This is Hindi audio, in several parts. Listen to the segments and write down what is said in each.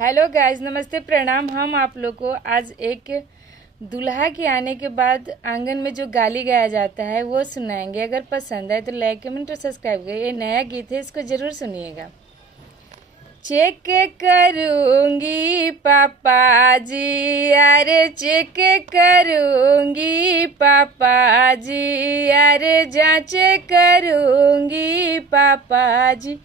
हेलो गाइस, नमस्ते, प्रणाम। हम आप लोग को आज एक दूल्हा के आने के बाद आंगन में जो गाली गाया जाता है वो सुनाएंगे। अगर पसंद आए तो लाइक कमेंट और सब्सक्राइब करिए। ये नया गीत है, इसको ज़रूर सुनिएगा। चेक करूंगी पापा जी, अरे चेक करूंगी पापा जी, अरे जांच करूंगी पापा जी।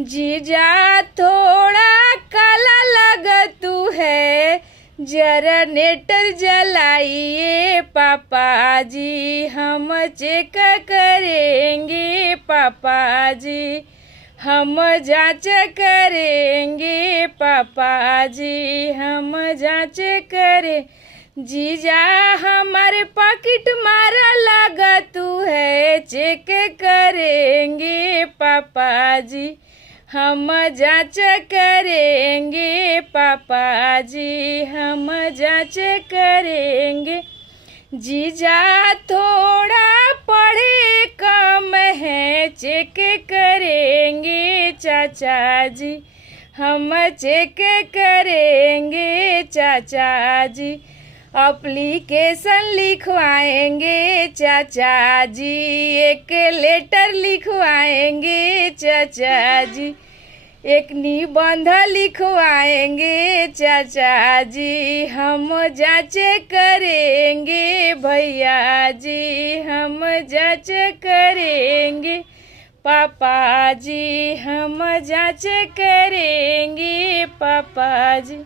जीजा थोड़ा काला लगतू है, जनरेटर जलाइए पापा जी, हम चेक करेंगे पापा जी, हम जांच करेंगे पापा जी, हम जांच करें। जीजा हमारे पॉकेट मारा लगतू है, चेक करेंगे पापा जी, हम जांच करेंगे पापा जी, हम जांच करेंगे। जीजा थोड़ा पढ़े कम है, चेक करेंगे चाचा जी, हम चेक करेंगे चाचा जी। एप्लीकेशन लिखवाएंगे चाचा जी, एक लेटर लिखवाएंगे चाचा जी, एक निबंध लिखवाएंगे चाचा जी, हम जांच करेंगे भैया जी, हम जांच करेंगे पापा जी, हम जांच करेंगे पापा जी।